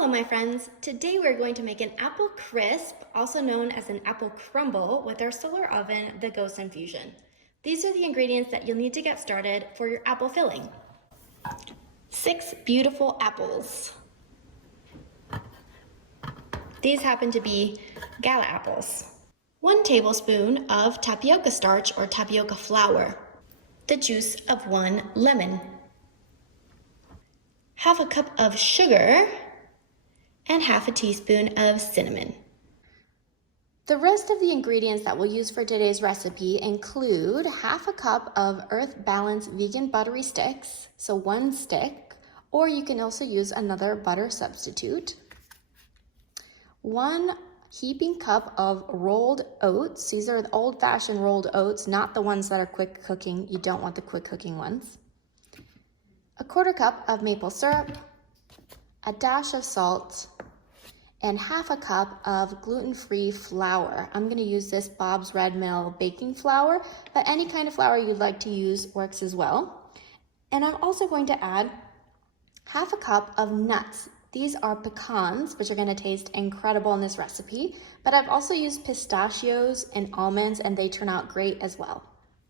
Hello my friends, today we're going to make an apple crisp, also known as an apple crumble, with our solar oven, the GoSun Fusion. These are the ingredients that you'll need to get started for your apple filling. 6 beautiful apples. These happen to be Gala apples. 1 tablespoon of tapioca starch or tapioca flour. The juice of 1 lemon. Half a cup of sugar and half a teaspoon of cinnamon. The rest of the ingredients that we'll use for today's recipe include half a cup of Earth Balance vegan buttery sticks, so 1 stick, or you can also use another butter substitute. 1 heaping cup of rolled oats. These are the old-fashioned rolled oats, not the ones that are quick cooking. You don't want the quick cooking ones. 1/4 cup of maple syrup, a dash of salt, and half a cup of gluten-free flour. I'm gonna use this Bob's Red Mill baking flour, but any kind of flour you'd like to use works as well. And I'm also going to add half a cup of nuts. These are pecans, which are gonna taste incredible in this recipe, but I've also used pistachios and almonds, and they turn out great as well.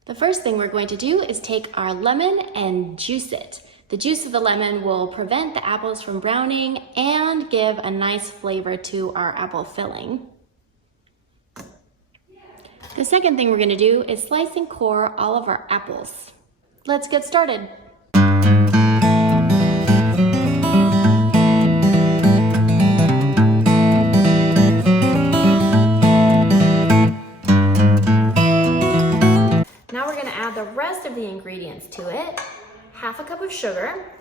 The first thing we're going to do is take our lemon and juice it. The juice of the lemon will prevent the apples from browning and give a nice flavor to our apple filling. The second thing we're going to do is slice and core all of our apples. Let's get started. Now we're going to add the rest of the ingredients to it. Half a cup of sugar,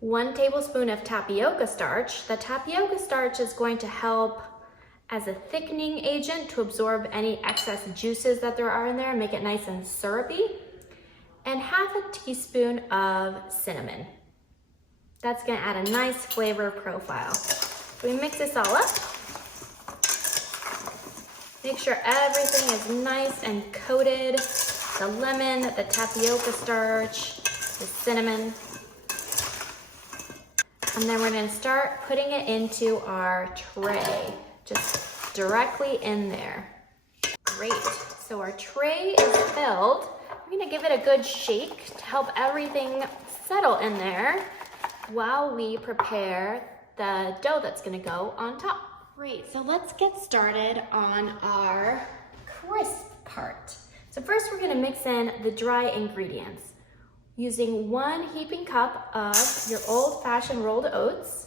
1 tablespoon of tapioca starch. The tapioca starch is going to help as a thickening agent to absorb any excess juices that there are in there and make it nice and syrupy, and half a teaspoon of cinnamon. That's going to add a nice flavor profile. So we mix this all up. Make sure everything is nice and coated. The lemon, the tapioca starch, the cinnamon. And then we're gonna start putting it into our tray, just directly in there. Great, so our tray is filled. We're gonna give it a good shake to help everything settle in there while we prepare the dough that's gonna go on top. Great, so let's get started on our crisp part. So first we're gonna mix in the dry ingredients using 1 heaping cup of your old-fashioned rolled oats,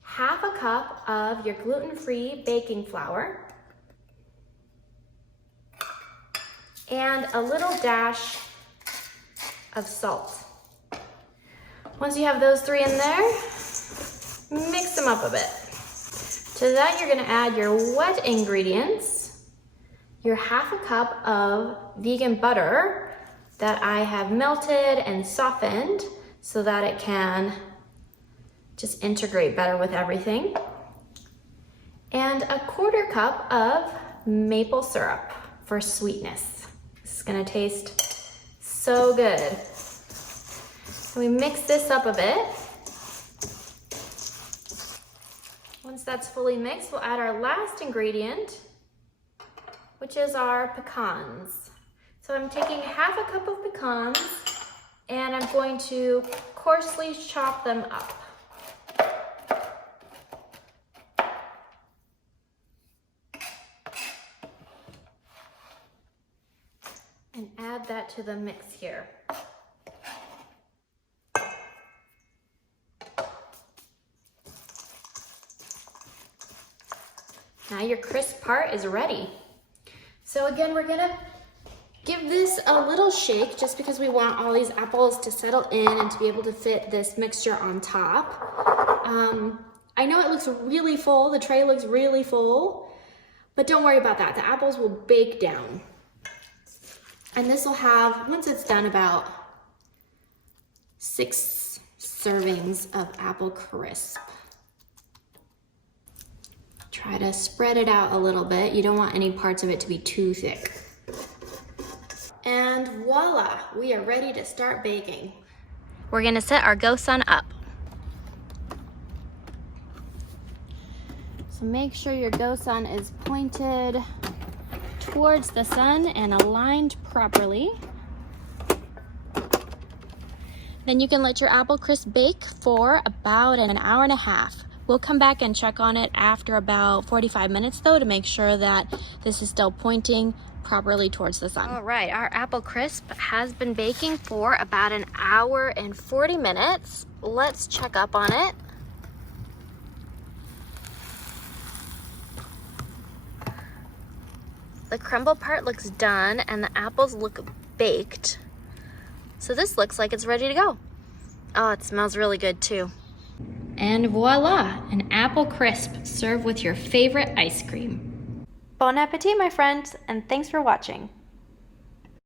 half a cup of your gluten-free baking flour, and a little dash of salt. Once you have those 3 in there, mix them up a bit. To that, you're gonna add your wet ingredients, your half a cup of vegan butter that I have melted and softened so that it can just integrate better with everything, and a 1/4 cup of maple syrup for sweetness. This is gonna taste so good. So we mix this up a bit. Once that's fully mixed, we'll add our last ingredient, which is our pecans. So I'm taking half a cup of pecans and I'm going to coarsely chop them up. And add that to the mix here. Now your crisp part is ready. So again, we're gonna give this a little shake just because we want all these apples to settle in and to be able to fit this mixture on top. I know it looks really full, the tray looks really full, but don't worry about that. The apples will bake down. And this will have, once it's done, about 6 servings of apple crisp. Try to spread it out a little bit. You don't want any parts of it to be too thick. And voila, we are ready to start baking. We're gonna set our GoSun up. So make sure your GoSun is pointed towards the sun and aligned properly. Then you can let your apple crisp bake for about an hour and a half. We'll come back and check on it after about 45 minutes though to make sure that this is still pointing properly towards the sun. All right, our apple crisp has been baking for about an hour and 40 minutes. Let's check up on it. The crumble part looks done and the apples look baked. So this looks like it's ready to go. Oh, it smells really good too. And voila, an apple crisp served with your favorite ice cream. Bon appetit, my friends, and thanks for watching.